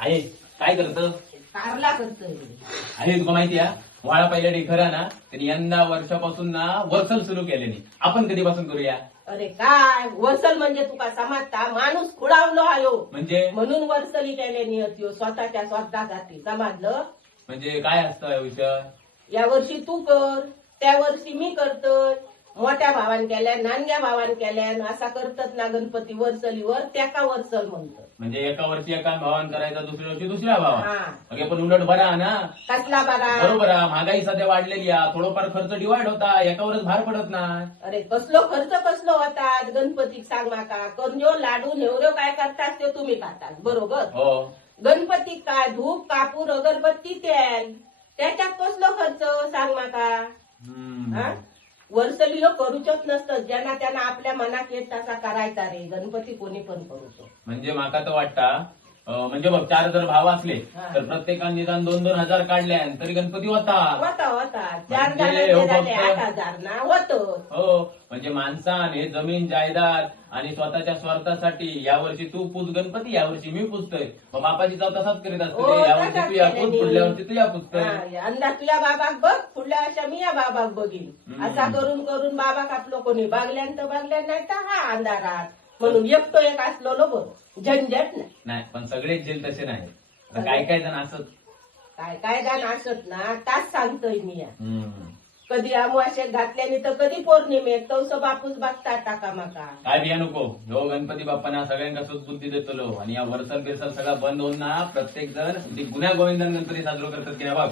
आहे काय करत? कारला करतोय. आहे तुला माहिती आहे वाळा पहिल्या खरं ना त्यांनी यंदा वर्षापासून ना वर्सल सुरू केले नाही. आपण कधीपासून करूया? अरे काय? वसल म्हणजे तुका समजता माणूस खुडावलो आयो. म्हणजे? म्हणून वरसली केले नियत स्वतःच्या स्वतःसाठी समजलं? म्हणजे काय असतं या विषय या वर्षी तू कर त्या वर्षी मी करतोय. मोठ्या भावान केल्यान नानग्या भावान केल्यान असा करतात ना गणपती वरसलीवर त्याका वरसल म्हणतात. म्हणजे एका वर्षी एका भावान करायचा दुसऱ्या वर्षी दुसऱ्या भावान. हा. अगे पण उलट बरा ना? कसला बरा? बरोबर आहे महागाई सध्या वाढलेली आहे थोडंफार खर्च डिवाइड होता एकावरच भार पडत नाही. अरे कसलो खर्च कसलो होतात गणपतीक सांग माका कंजो लाडू नेवऱ्यो काय करतात ते तुम्ही खातात बरोबर? हो. गणपतीक काय धूप कापूर अगरबत्ती तेल? त्याच्यात कसलो खर्च सांग माका? हम्म. हा? वर्सलियो करूचोच नसतं. ज्यांना त्यांना आपल्या मनात येत तसा करायचा रे गणपती कोणी पण करूचो म्हणजे माका तर वाटतं म्हणजे बघ चार जर भाव असले. तर प्रत्येकाने निदान दोन दोन हजार काढले तरी गणपती होता होता. होता चार म्हणजे जणांचे हो झाले फक्त- आठ हजार ना होत हो म्हणजे माणसान हे जमीन जायदाद आणि स्वतःच्या स्वार्थासाठी यावर्षी तू पूज गणपती यावर्षी मी पूजतोय. मग बापाची जाव तसाच करीत असतो. हो, रे. यावर्षी तसाच तू या. पूज पुढल्या वर्षी तू या पूजतोय. अंदा तुझ्या बाबाक बघ पुढल्या वर्षा मी या बाबाक बघीन. हम्म. असा करून करून बाबाक आपलं कोणी बागल्यान तर बागल्यान नाही तर हा अंधारात. म्हणून एकटो एक असलो बघ झंझट नाही पण सगळेच जेल तसे नाही. आता काय काय जण असत? काय काय गाणं असत ना तास सांगतोय मी या. हम्म. कधी अमावास्येत घातल्याने तर कधी पौर्णिमेत तवस बापूस बघता टाका माका. काय बिया नको. हो गणपती बाप्पांना सगळ्यांना बुद्धी देतो आणि या वर्षात बिरसाल सगळा बंद होऊन ना प्रत्येक जण गुन्ह्या गोविंदन गणपती साजरा करतात की नाही बघ.